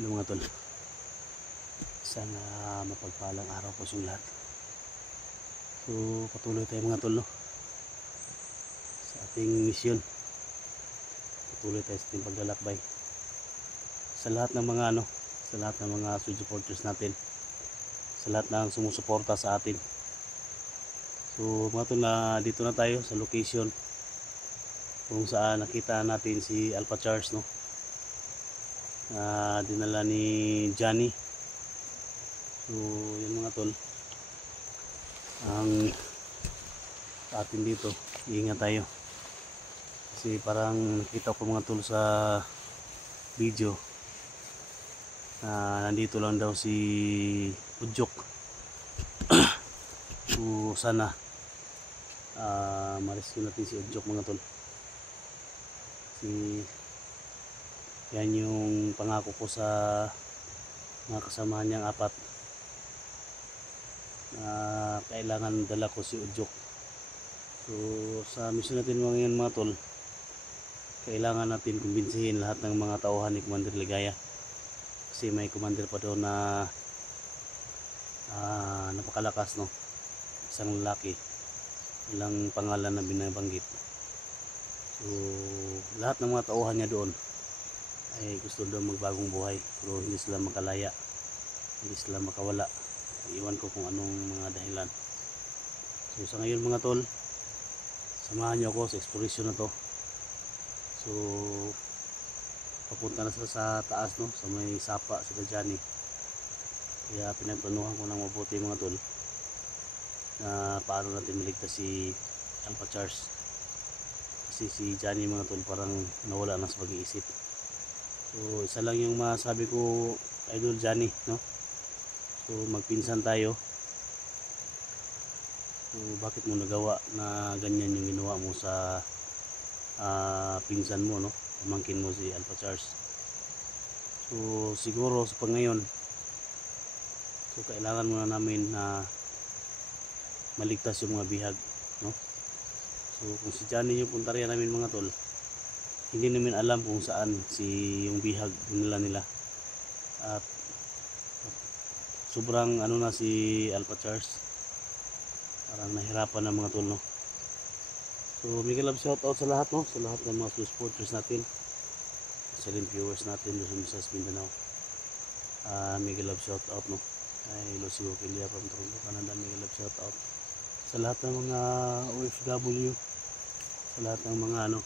Hello mga tol, sana mapagpalang araw po sa lahat. So patuloy tayo mga tol, no? Sa ating misyon. Patuloy tayo sa ating paglalakbay sa lahat ng mga sa lahat ng mga supporters natin, sa lahat ng sumusuporta sa atin. So mga tol, dito na tayo sa location kung saan nakita natin si Alpha Charles, no? Dinala ni Johnny. So yun mga tol, ang sa atin dito, iingat tayo kasi parang nakita ko mga tol sa video na nandito lang daw si Udyok. So sana ma-rescue natin si Udyok mga tol, si yan yung pangako ko sa mga kasamahan niyang apat na kailangan dala ko si Udyok. So sa mission natin ngayon mga tol, kailangan natin kumbinsihin lahat ng mga tauhan ni Commander Ligaya, kasi may commander pa doon na napakalakas, no? Isang lalaki, walang pangalan na binabanggit. So lahat ng mga tauhan niya doon ay gusto daw magbagong buhay, pero hindi sila makalaya, hindi sila makawala. Iwan ko kung anong mga dahilan. So sa ngayon mga tol, samahan niyo ako sa exploration na to. So papunta na sila sa taas, no? Sa may sapa sila Johnny. Kaya pinagplanuhan ko ng mabuti mga tol na paano natin maligtas si Alpha Charles, kasi si Johnny mga tol parang nawala na sa pag-iisip. So isa lang yung masabi ko, Idol Johnny, no? So magpinsan tayo. So bakit mo nagawa na ganyan yung ginawa mo sa pinsan mo, no? Pamangkin mo si Alpha Charles. So siguro sa pangayon, so kailangan muna namin na maligtas yung mga bihag, no? So kung si Johnny yung puntarya namin mga tol, hindi namin alam kung saan si yung bihag dinala nila, at sobrang na si Alpha Charles, parang nahirapan na mga tol, no? So mega love shout out sa lahat, no? Sa lahat ng mga supporters natin, sa rin viewers natin doon sa Mindanao. Mega love shout out, no? Ay Lucio Kilia from Toronto, Canada. Mega love shout out sa lahat ng mga OFW, sa lahat ng mga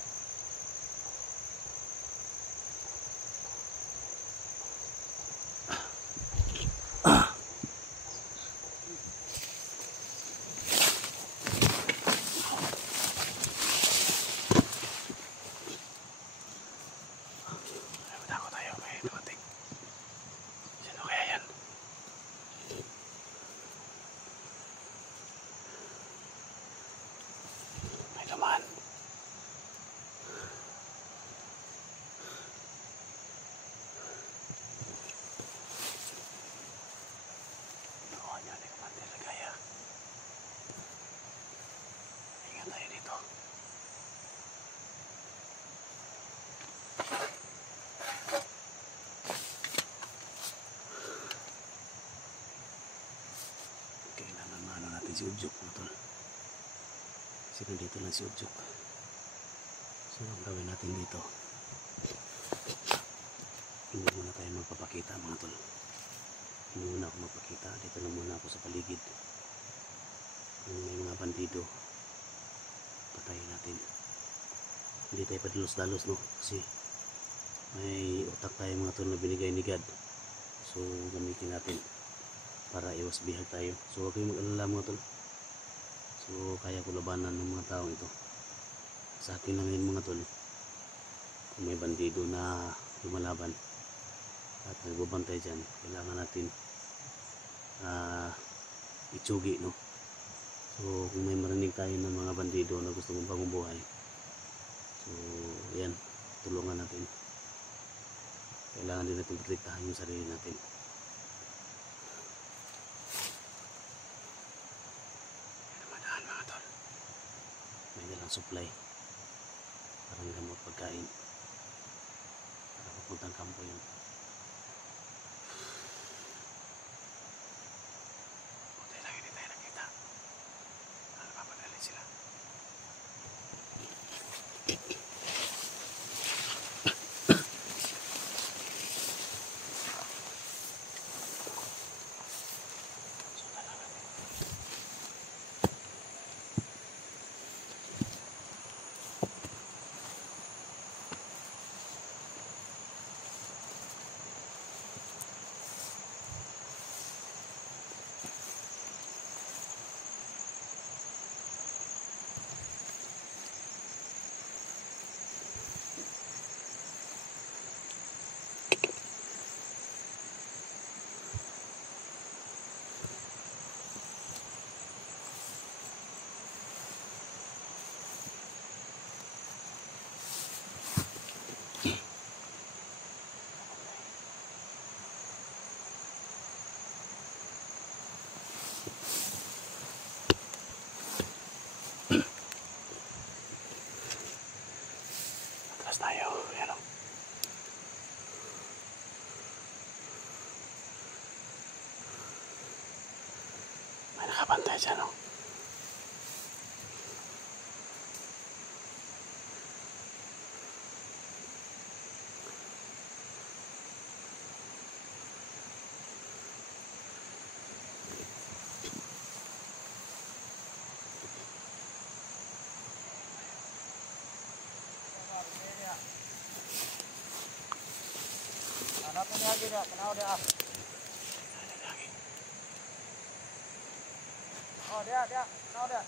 si Udyok mga tol. Kasi nandito lang si Udyok. So ang gawin natin dito, hindi muna tayo magpapakita mga tol. Hindi muna ako magpakita. Dito lang muna ako sa paligid. Kung may mga bandido, patayin natin. Hindi tayo padalos-dalos, no? Kasi may utak tayo mga tol na binigay ni God. So gamitin natin para iwas bihag tayo. So huwag kayong mag-alala mga tol. So kaya ko labanan ng mga taong ito. Sa akin lang yun mga tol, kung may bandido na lumalaban at nagbabantay dyan, kailangan natin itsugi, no? So kung may marinig tayo ng mga bandido na gusto mong bagong buhay, so yan, tulungan natin. Kailangan din natin protektahan yung sarili natin. Supply, parang gamot, pagkain, para papuntang kampo yun. Nakabantay dyan, no? Hanapin niya lagi dia, kenal dia. Oh dia, kenal dia.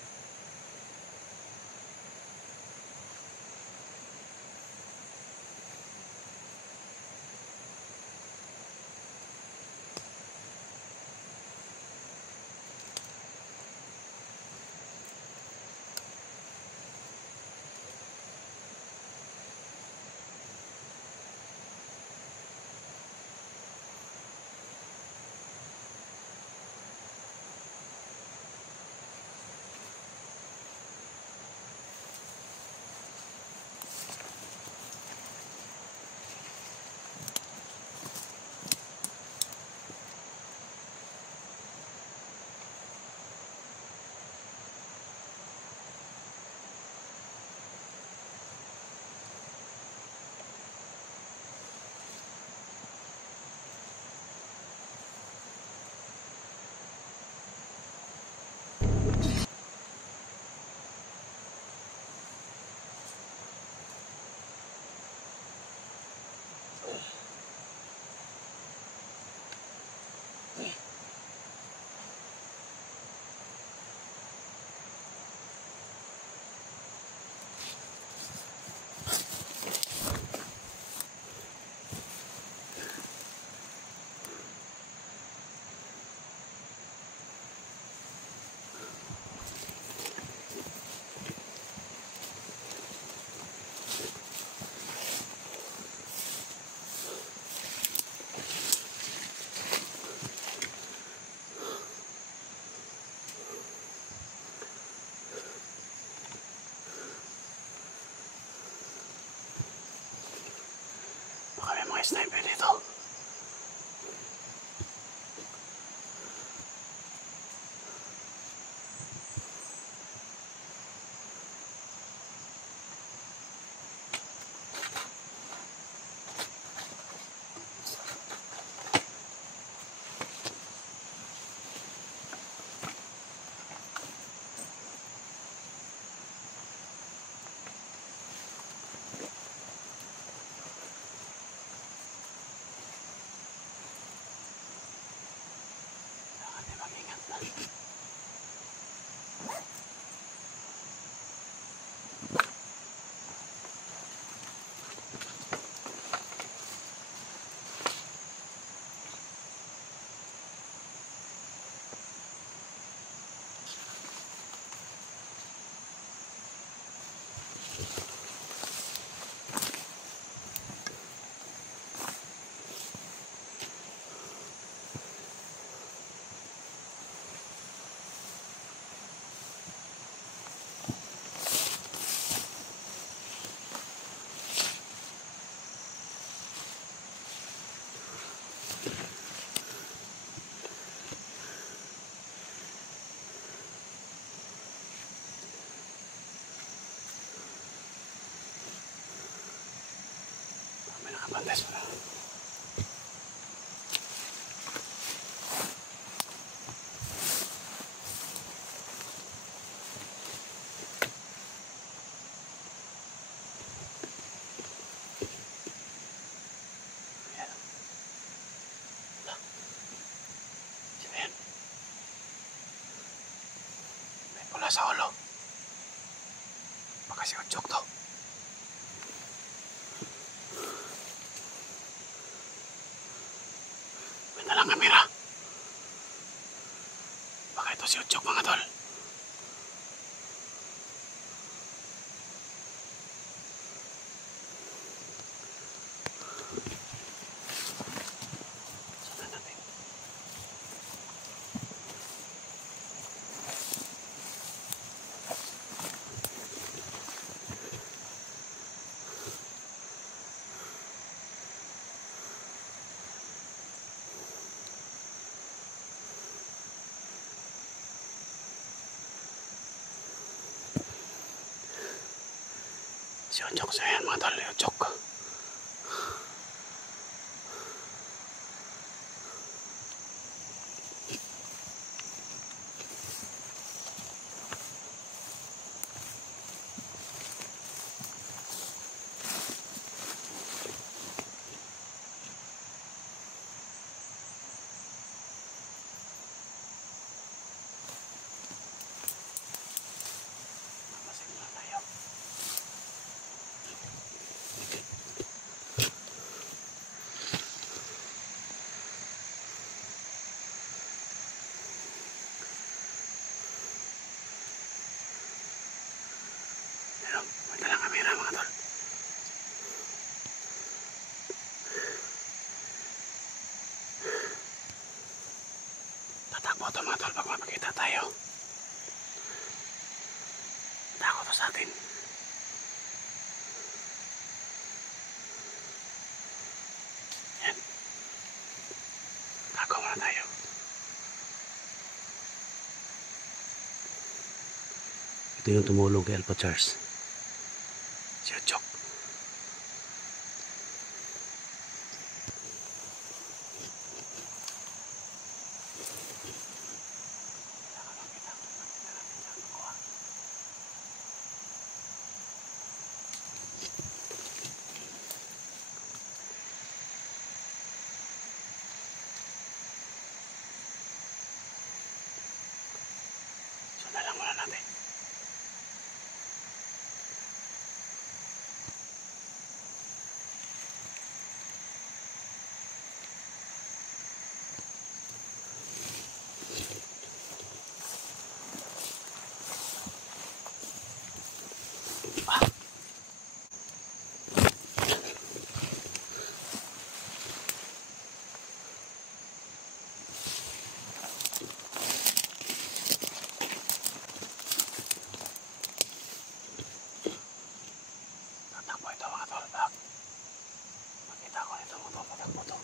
Baka may mga sniper dito. Kailangan mag-ingat na. Baka may nakabantay sila. Ayan. Lah. Sino yan? May pula sa ulo. Baka si Udyok to. May dalang kamera. Baka ito si Udyok, mga tol. Sundan natin. Si Ochok, so yan mga tol, Ochok. May dalang kamera mga tol. Tatakbo ito mga tol pag mapakita tayo. Takot to sa atin. Yan. Tago muna tayo. Ito yung tumulong kay Alpha Charles. Si Ochok. So na lang muna natin. Tatakbo ito mga tol. Bak. Makita ko nito mga tol. Tatakbo ito.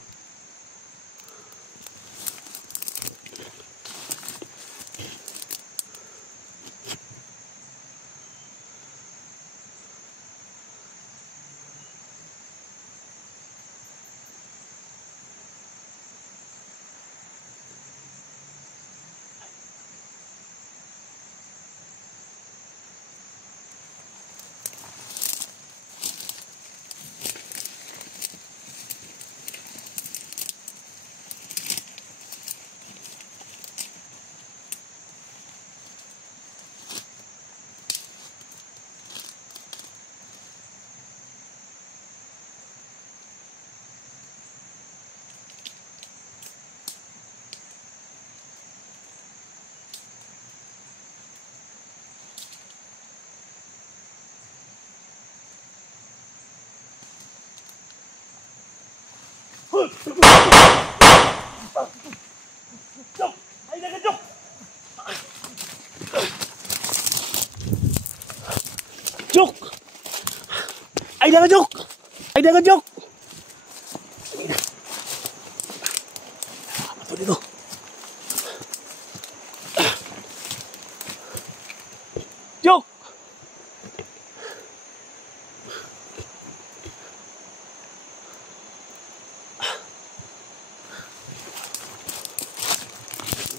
Jok! Ay daga Jok! Jok! Ay daga Jok! Ay daga Jok! Apa to dito? Jok!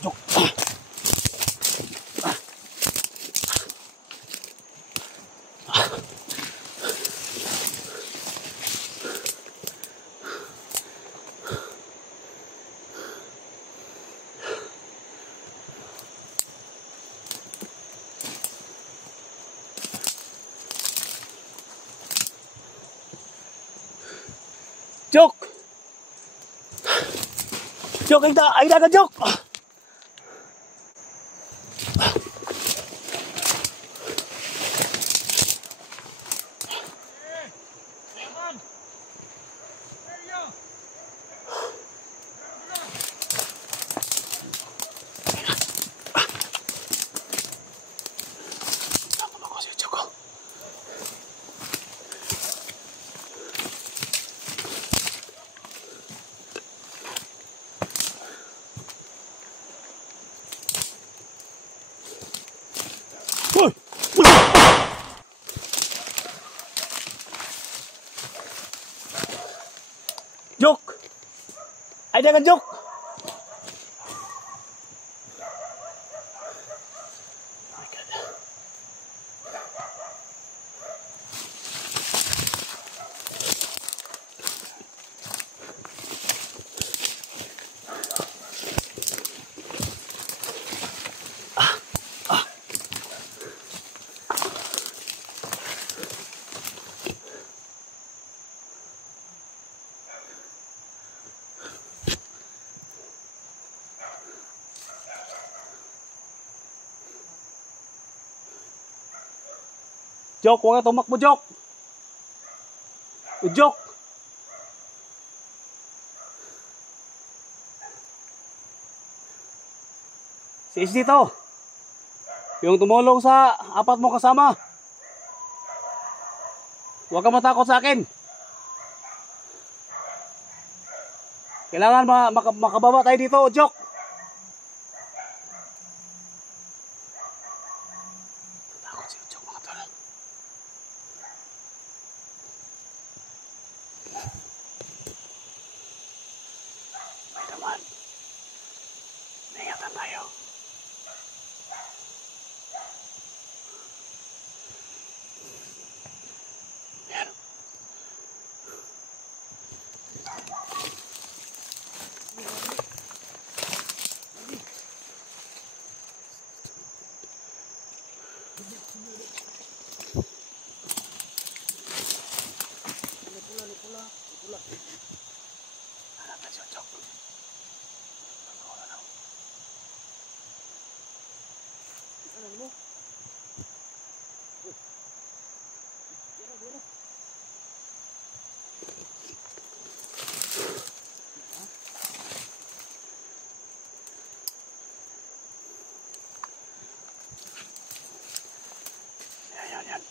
Jok! Jok! Jok, ay daga Jok! Ay, dagan Jok! Oh my God. Jok, huwag ka tumakbo, Jok! Jok! Si SD to. Yung tumulong sa apat mo kasama. Huwag ka matakot sa akin. Kailangan makababa tayo dito, Jok. Takot si Jok, mga tol. May naman. Ingatan tayo. Yan. Hanap na si Jok. Yan.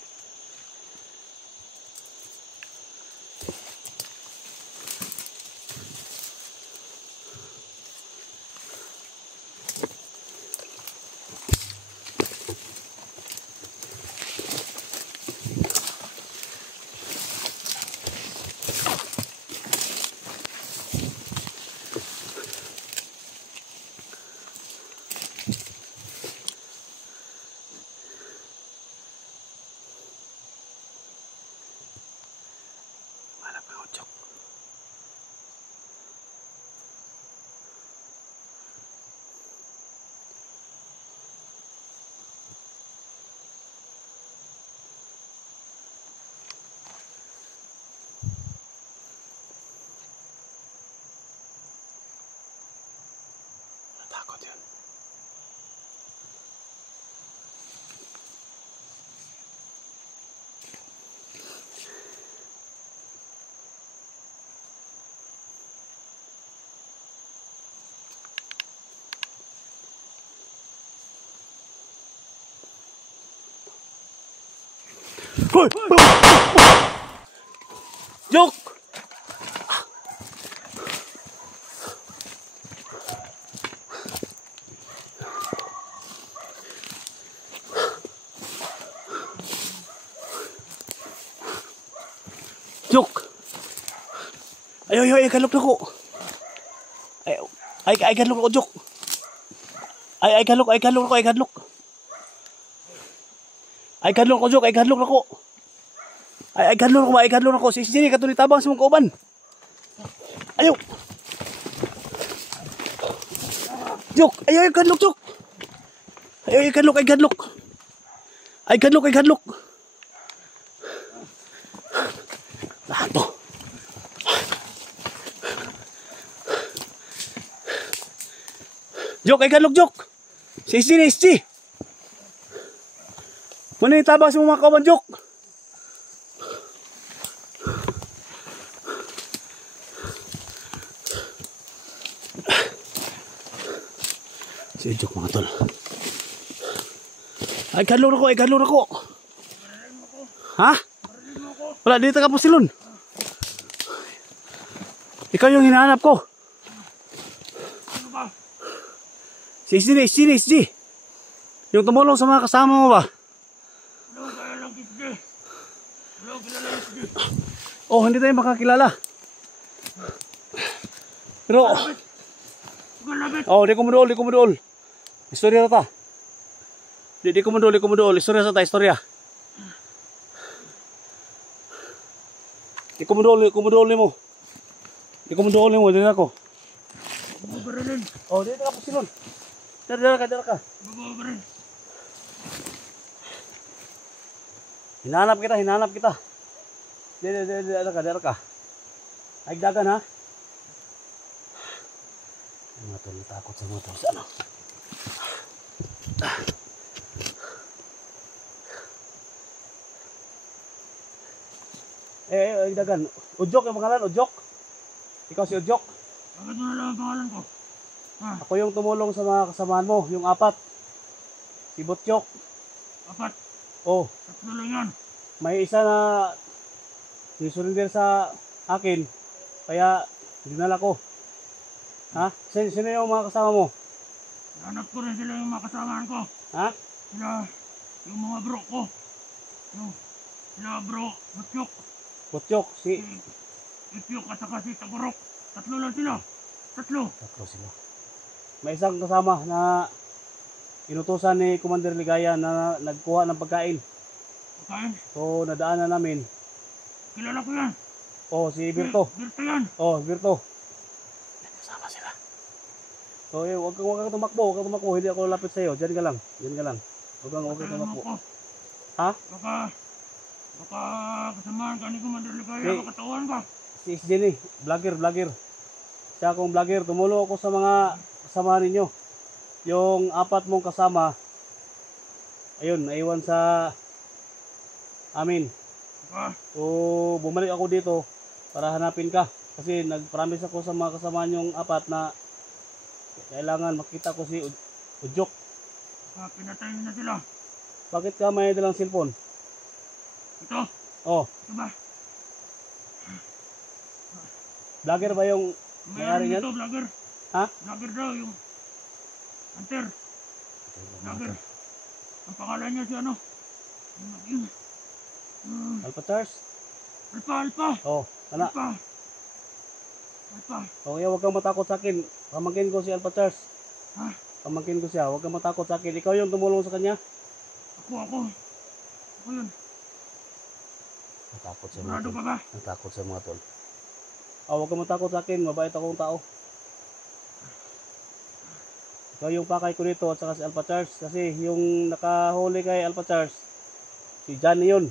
Hanap na Jok. Natakot yun. Hoy! Jok! Jok! Ay, kalok na ko. Ay, kalok ko, Jok. Ay, kalok. Ay, kalok ko, Jok. Ay, kalok na ko. Ay, kadlok ako. Si Jenny, katulad tabang sa mong kauban. Ayaw. Jok, ayaw, kadlok, Jok. Ayaw, kadlok. Ay, kadlok. Lahat po. Jok, ay kadlok, Jok. Si Jenny. Muna yung tabang sa mga kauban, Jok. Si Jok, mga tol. Ay, kadlok ako. Ha? Wala, dito ka po silon. Ikaw yung hinahanap ko. Si SG. Yung tumulong sa mga kasama mo ba? Oh, hindi tayo makakilala. Pero, Galabit. oh, di ko madol. Istorya ta. Di ko madol. Istorya sa ta, istorya. Di ko madol mo. Di ko madol mo, din ako. Babaralin. Oh, dito ka po silon. Dara ka. Babaralin. Hinanap kita. Dara ka. Naigdagan ha. Mga tol, takot sa mga tol. Sa ano? Dagan. Ujok yung pangalan, Ujok. Ikaw si Ujok. Bakit mo na lang ang pangalan ko? Ako yung tumulong sa mga kasamahan mo, yung 4. Si Butyok. 4. Oh, 3 lang yan. may isa na surrender sa akin. Kaya dinala ko. Ha? Sino yung mga kasama mo? Hanap ko rin sila yung mga kasamaan ko. Ha? Sila, yung mga bro ko. Sila bro, Butyok, Butyok, si... Ityok at saka si Tagurok. 3 lang sila. 3. Tatlo sila. May isang kasama na inutusan ni Commander Ligaya na nagkuha ng pagkain. Pagkain, So, nadaanan namin. kilala ko yan. Oh, si Birto. Birto yan. Oh, Birto. Kasama sila. So, huwag kang tumakbo. Hindi ako lapit sa'yo. Diyan ka lang. Huwag kang tumakbo. Ko. Ha? Baka kasamaan ka ni Commander Ligaya, Hey. makatawan ka. Si Jenny, vlogger. Siya akong vlogger. Tumulong ako sa mga kasama ninyo. Yung 4 mong kasama, ayun, naiwan sa amin. So, bumalik ako dito para hanapin ka. Kasi nag-promise ako sa mga kasama niyong 4 na kailangan makita ko si Ujok. Pinatay na sila. Bakit ka may dalang cellphone? Ito, Oh, ito ba? vlogger ba yung may-ari Mayroon niyan? dito, vlogger. Ha? Vlogger daw, yung Hunter. Vlogger. Ang pangalan niya si ano? Yun. Alpha Charles? Alpha. Oh, ana. Alpha. Oh, kaya huwag kang matakot sa akin. Pamangkin ko si Alpha Charles. Ha? Pamangkin ko siya. Huwag kang matakot sa akin. Ikaw yung tumulong sa kanya. Ako yun. Natakot sa Sigurado ka ba? Natakot sa mga tol. Oh, huwag kang matakot sa akin. Mabait akong tao. Ikaw yung pakay ko dito at saka si Alpha Charles. Kasi yung nakahuli kay Alpha Charles, si Johnny yun.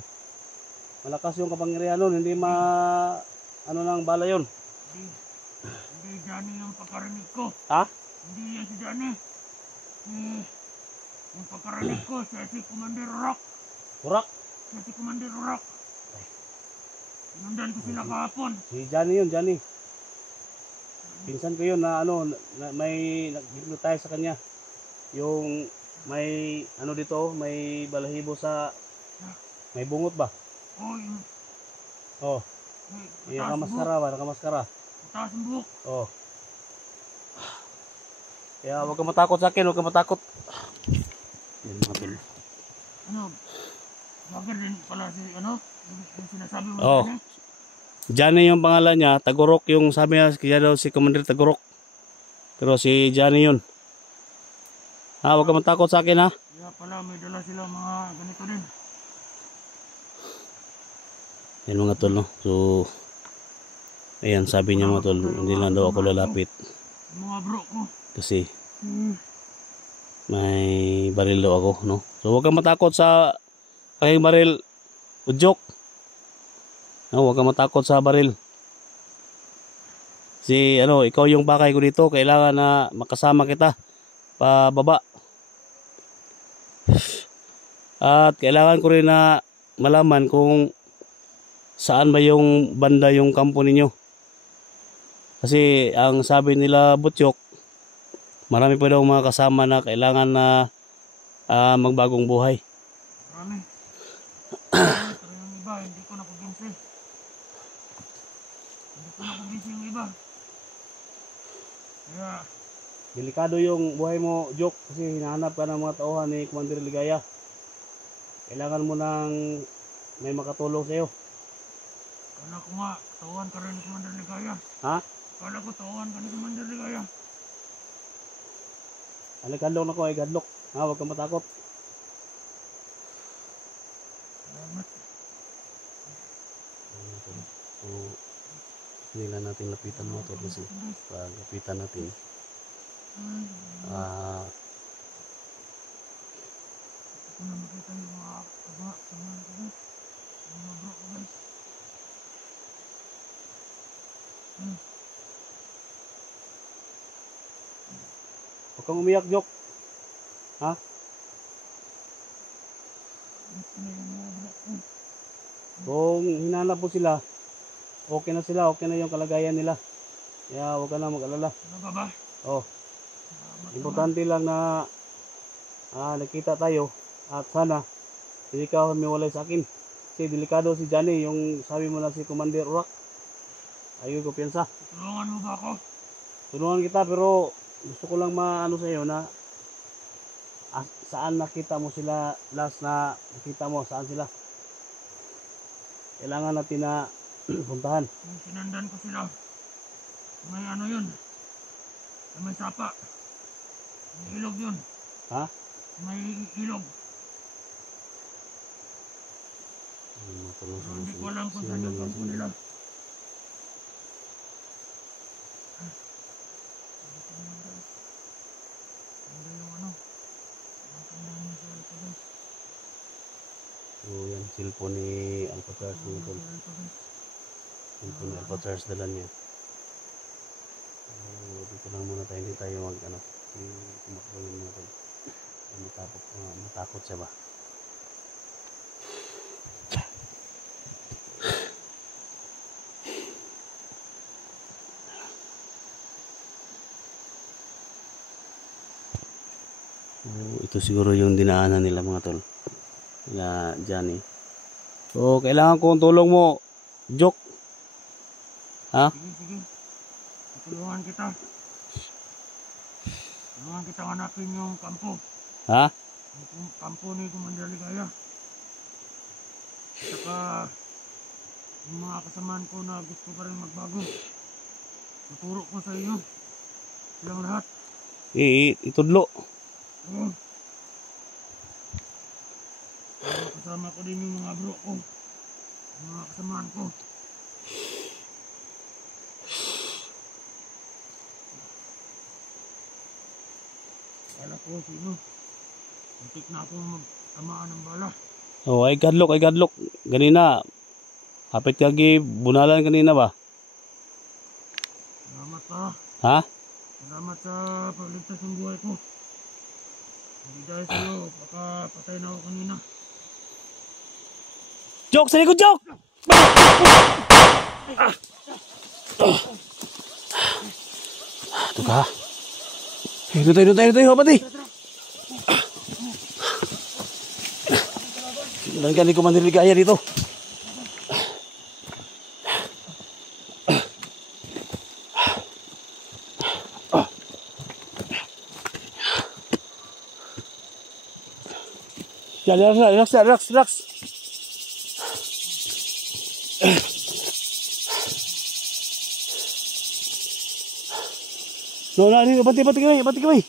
Malakas yung kapangyarihan nun. Hindi ano nang bala yun. Hindi Johnny yung pagkarinig ko. Ha? Hindi yan si Johnny. Yung pagkarinig ko, siya si Commander Rock. Kurak. Siya si Commander Rock. Sinundan ko sila kahapon. Si Johnny yun, Johnny. Pinsan ko yun na ano, may nagdito tayo sa kanya. Yung may ano dito, may balahibo sa may bungot ba? Oh, yung Oh, yung nakamaskara. mataas ang buhok. Oh. Kaya huwag kang matakot sa akin, huwag kang matakot. Yan mga tol. Ano, vlogger din pala si ano, yung sinasabi mo Oh. Johnny? Johnny yung pangalan niya, Tagurok yung sabi niya, kaya daw si Commander Tagurok. Pero si Johnny yun. Ha, huwag kang matakot sa akin ha. Kaya pala may dala sila mga ganito din. Yan mga tol no. So, ayan sabi niya mga tol, hindi lang daw ako lalapit. Yung mga bro ko. Kasi may baril daw ako no. So huwag kang matakot sa aking baril, Ujok. No, huwag kang matakot sa baril. Si ano, ikaw yung bakay ko dito, kailangan na makasama kita pababa. At kailangan ko rin na malaman kung saan ba yung banda yung kampo ninyo. Kasi ang sabi nila Butyok, marami pa daw mga kasama na kailangan na magbagong buhay. Marami. Pero yung iba, hindi ko nakumbinsi. Yung iba. Kaya, Delikado yung buhay mo, Jok, kasi hinahanap ka ng mga tauhan ni Commander Ligaya. Kailangan mo ng may makatulong sa'yo. kala ko nga, katawan ka rin ni Commander Ligaya. Ha? Kala ko tawan ka ni Commander Ligaya. Gadlok na ko ay gadlok. Ha, huwag kang matakot. Salamat. So, hindi lang natin lapitan mga tol kasi pag lapitan natin, Ito na makita yung mga kaba, samahan ko guys. Yung mga bro ko guys. huwag kang umiyak, Jok. Ha? Ito na yung mga bro ko. Kung hinanap mo sila, okay na sila, okay na yung kalagayan nila. Kaya huwag ka na mag-alala. Ano ba ba? Oh, Salamat importante lang na nakita tayo at sana hindi ka humiwalay sa akin. Kasi delikado si Johnny, yung sabi mo na si Commander Urak. Ayun ko piyansa. Tulungan mo ba ako? Tulungan kita pero gusto ko lang maano sa iyo na saan nakita mo sila last na nakita mo, saan sila. Kailangan natin na puntahan. Yung sinandan ko sila. May ano yun. May sapa. May ilog yun. Ha? May ilog. Pero hindi ko alam kung saan yung kampo nila. Ganda yung ano. Ang kandang niya sa ito guys. So yan, cellphone ni Alcatraz mga tol. Cellphone ni Alcatraz dala niya. So dito lang muna tayo, hindi tayo mag ano, tumakbo yun mga tol. Matakot siya ba? So, ito siguro yung dinaanan nila mga tol. Nila Johnny. So kailangan ko ang tulong mo, Jok. Ha? Sige. Tulungan kita. Tulungan kita hanapin yung kampo. Ha? Yung kampo ni Commander Ligaya. Saka yung mga kasamaan ko na gusto pa rin magbago. Tuturo ko sa inyo. Silang lahat. Itudlo. Oo. Kasama ko din yung mga bro ko. Yung mga kasamaan ko. Kala ko sino. Muntik na akong magtamaan ng bala. Oh, ay gadlok. Ganina, hapit kagi bunalan kanina ba? Salamat ha. Ha? Salamat sa pagligtas ng buhay ko. Hindi dahil sa'yo, baka patay na ako kanina. Jok, sa likod, Jok! Ito ka. Ito tayo, pati. Ilan ka ni Commander Ligaya dito? Ya, relax. No, ini bati kamay.